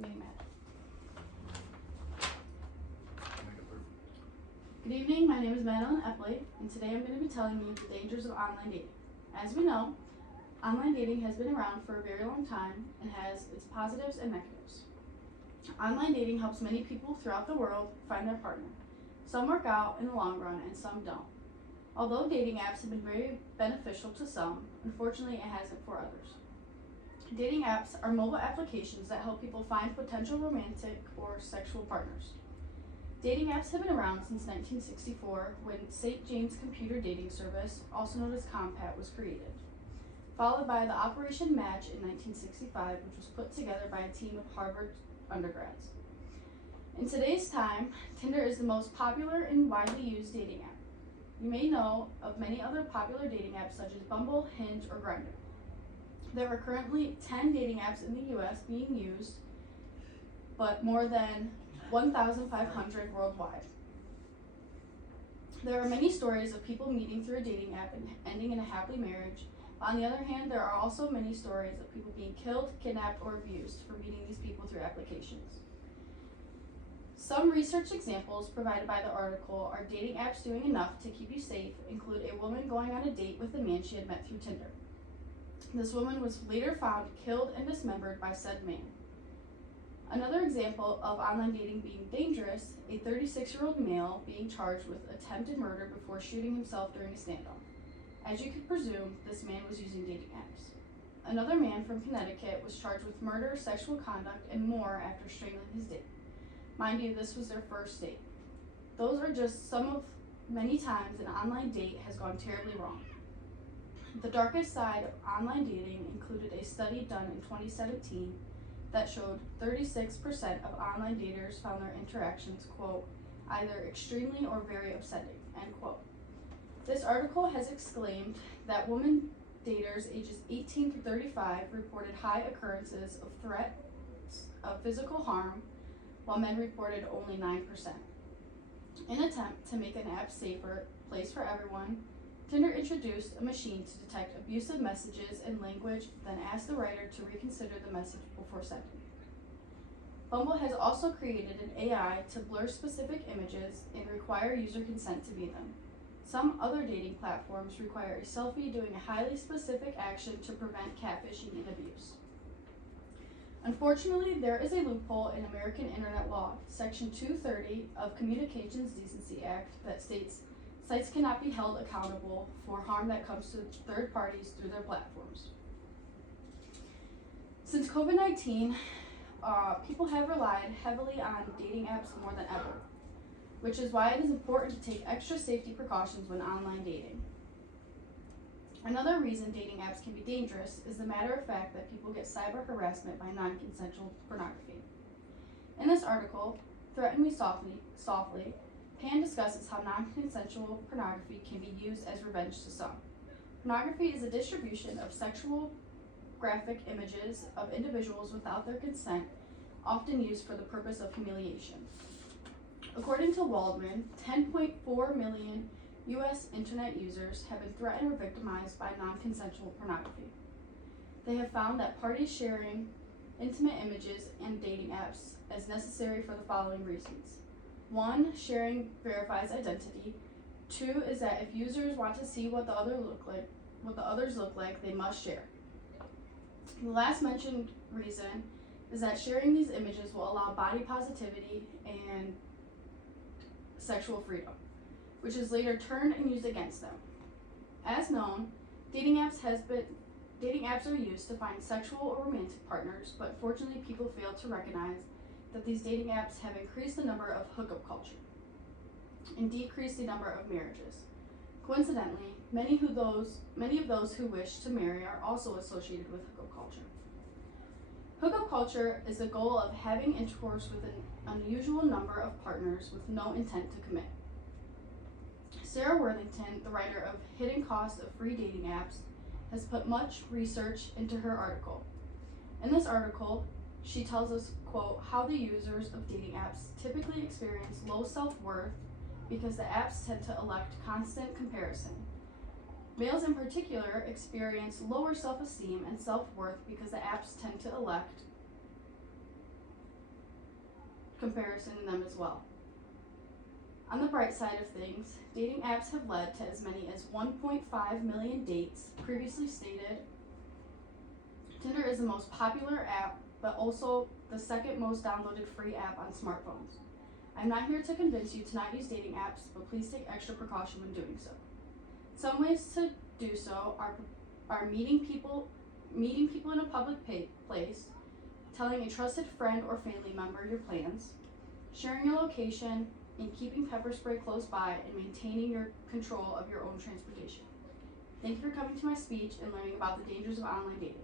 Name it. Good evening, my name is Madeline Epley, and today I'm going to be telling you the dangers of online dating. As we know, online dating has been around for a very long time and has its positives and negatives. Online dating helps many people throughout the world find their partner. Some work out in the long run and some don't. Although dating apps have been very beneficial to some, unfortunately it hasn't for others. Dating apps are mobile applications that help people find potential romantic or sexual partners. Dating apps have been around since 1964 when St. James Computer Dating Service, also known as Compat, was created, followed by the Operation Match in 1965, which was put together by a team of Harvard undergrads. In today's time, Tinder is the most popular and widely used dating app. You may know of many other popular dating apps such as Bumble, Hinge, or Grindr. There are currently 10 dating apps in the US being used, but more than 1,500 worldwide. There are many stories of people meeting through a dating app and ending in a happy marriage. On the other hand, there are also many stories of people being killed, kidnapped, or abused for meeting these people through applications. Some research examples provided by the article are dating apps doing enough to keep you safe include a woman going on a date with a man she had met through Tinder. This woman was later found killed and dismembered by said man. Another example of online dating being dangerous, a 36-year-old male being charged with attempted murder before shooting himself during a standoff. As you could presume, this man was using dating apps. Another man from Connecticut was charged with murder, sexual conduct, and more after strangling his date. Mind you, this was their first date. Those are just some of many times an online date has gone terribly wrong. The darkest side of online dating included a study done in 2017 that showed 36% of online daters found their interactions, quote, either extremely or very upsetting, end quote. This article has exclaimed that women daters ages 18 to 35 reported high occurrences of threats of physical harm, while men reported only 9%. In an attempt to make an app safer place for everyone, Tinder introduced a machine to detect abusive messages and language, then asked the writer to reconsider the message before sending. Bumble has also created an AI to blur specific images and require user consent to view them. Some other dating platforms require a selfie doing a highly specific action to prevent catfishing and abuse. Unfortunately, there is a loophole in American Internet Law, Section 230 of Communications Decency Act, that states sites cannot be held accountable for harm that comes to third parties through their platforms. Since COVID-19, people have relied heavily on dating apps more than ever, which is why it is important to take extra safety precautions when online dating. Another reason dating apps can be dangerous is the matter of fact that people get cyber harassment by non-consensual pornography. In this article, Threaten Me Softly, Pan discusses how non-consensual pornography can be used as revenge to some. Pornography is a distribution of sexual graphic images of individuals without their consent, often used for the purpose of humiliation. According to Waldman, 10.4 million U.S. internet users have been threatened or victimized by non-consensual pornography. They have found that parties sharing intimate images and dating apps as necessary for the following reasons. 1, sharing verifies identity. 2 is that if users want to see what the others look like, they must share. The last mentioned reason is that sharing these images will allow body positivity and sexual freedom, which is later turned and used against them. As known, dating apps are used to find sexual or romantic partners, but fortunately people fail to recognize that these dating apps have increased the number of hookup culture and decreased the number of marriages. Coincidentally, many of those who wish to marry are also associated with hookup culture. Hookup culture is the goal of having intercourse with an unusual number of partners with no intent to commit. Sarah Worthington, the writer of Hidden Costs of Free Dating Apps, has put much research into her article. In this article, she tells us, quote, how the users of dating apps typically experience low self-worth because the apps tend to elect constant comparison. Males in particular experience lower self-esteem and self-worth because the apps tend to elect comparing them as well. On the bright side of things, dating apps have led to as many as 1.5 million dates. Previously stated, Tinder is the most popular app, but also the second most downloaded free app on smartphones. I'm not here to convince you to not use dating apps, but please take extra precaution when doing so. Some ways to do so are meeting people in a public place, telling a trusted friend or family member your plans, sharing your location, and keeping pepper spray close by and maintaining your control of your own transportation. Thank you for coming to my speech and learning about the dangers of online dating.